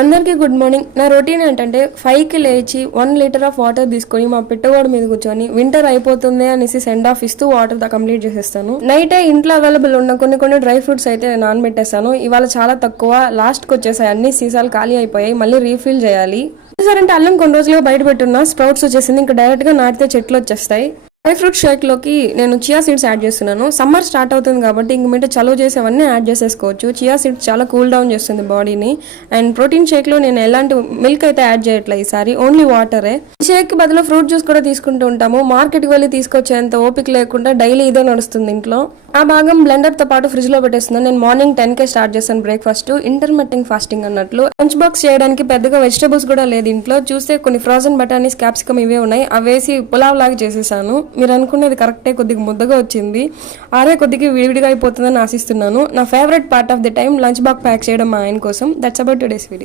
అందరికీ good morning. నా routine ఏంటంటే 5కి లేచి 1 లీటర్ ఆఫ్ వాటర్ తీసుకొని మా పిట్టగోడ మీద కూర్చొని వింటర్ అయిపోతుంది అనేసి సెండ్ ఆఫ్ ఇస్తూ వాటర్ కంప్లీట్ చేసేస్తాను. నైటే ఇంట్లో అవైలబుల్ ఉన్న కొన్ని డ్రై ఫ్రూట్స్ అయితే నానబెట్టేస్తాను. ఇవాళ చాలా తక్కువ, లాస్ట్కి వచ్చేసాయి, అన్ని సీసాలు ఖాళీ అయిపోయాయి, మళ్ళీ రీఫిల్ చేయాలి. సరంటే అల్లం కొన్ని రోజులుగా బయట పెట్టున్నా, స్ప్రౌట్స్ వచ్చేసింది, ఇంకా డైరెక్ట్ గా నాటితే చెట్లు వచ్చేస్తాయి. డ్రై ఫ్రూట్ షేక్ లోకి నేను చియా సీడ్స్ యాడ్ చేస్తున్నాను. సమ్మర్ స్టార్ట్ అవుతుంది కాబట్టి ఇంక మీద చలువ చేసేవన్నీ యాడ్ చేసేసుకోవచ్చు. చియా సీడ్స్ చాలా కూల్ డౌన్ చేస్తుంది బాడీని. అండ్ ప్రోటీన్ షేక్ లో నేను ఎలాంటి మిల్క్ అయితే యాడ్ చేయట్లేదు ఈసారి, ఓన్లీ వాటరే. షేక్ కి బదులు ఫ్రూట్ జ్యూస్ కూడా తీసుకుంటూ ఉంటాము. మార్కెట్ కి వెళ్ళి తీసుకొచ్చేంత ఓపిక లేకుండా డైలీ ఇదే నడుస్తుంది ఇంట్లో. ఆ భాగం బ్లెండర్ తో పాటు ఫ్రిడ్జ్ లో పెట్టేస్తున్నాను. నేను మార్నింగ్ 10కే స్టార్ట్ చేస్తాను బ్రేక్ఫాస్ట్, ఇంటర్మిటెంట్ ఫాస్టింగ్ అన్నట్లు. లంచ్ బాక్స్ చేయడానికి పెద్దగా వెజిటబుల్స్ కూడా లేదు ఇంట్లో. చూస్తే కొన్ని ఫ్రోజన్ బటానీస్, క్యాప్సికమ్ ఇవే ఉన్నాయి, అవేసి పులావ్ లాగా చేసేసాను. మీరు అనుకునేది కరెక్టే, కొద్దిగా ముద్దగా వచ్చింది. ఆరే కొద్దిగా విడివిడిగా అయిపోతుందని ఆశిస్తున్నాను. నా favourite part of the time lunch box pack చేయడం మా ఆయన కోసం. That's about today's video.